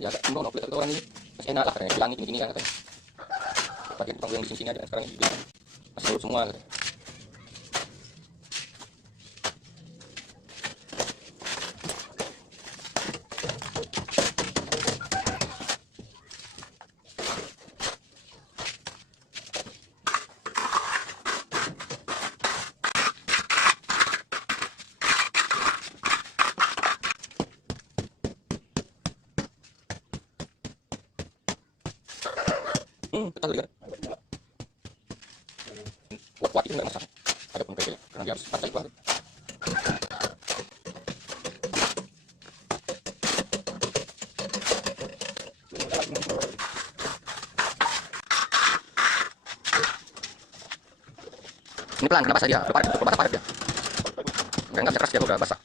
ya agak sembrono tapi orang ini masih enak lah katanya, bilangin gini-gini kan katanya. Bagian tukang yang di sini ada sekarang ini masih surut semua katanya. Betul kan? Kuat-kuat itu nggak masalah. Ada pun PP karena dia harus partai banget. Ini pelan, kenapa basah dia? Udah basah padat dia. Nggak bisa keras dia udah basah.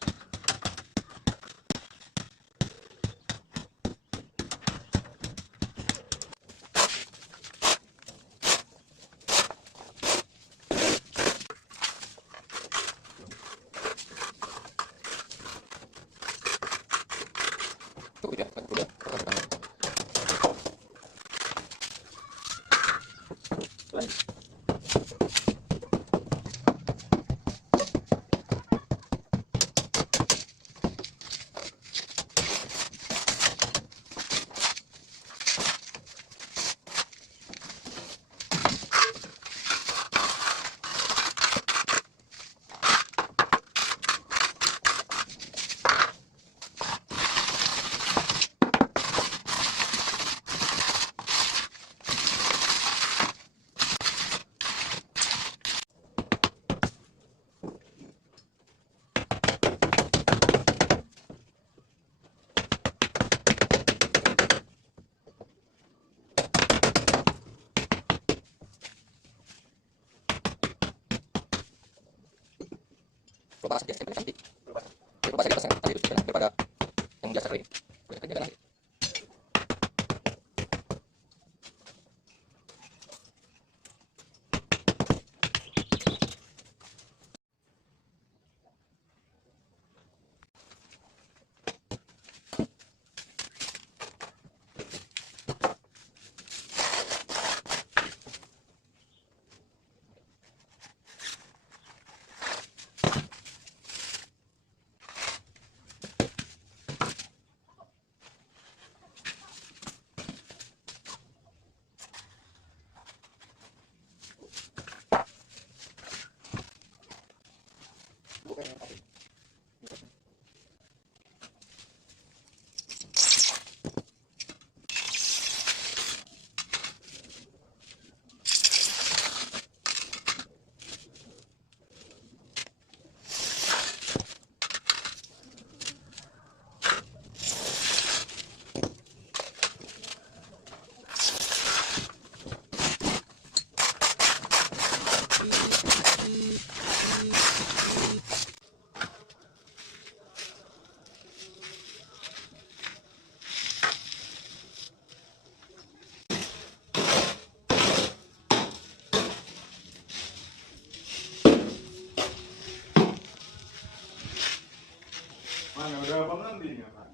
Udah. Lepas dia stempel cantik. Lepas di atas yang tadi itu daripada yang biasa kering. Boleh kerjakan lagi. Mana udah bangunan di Pak?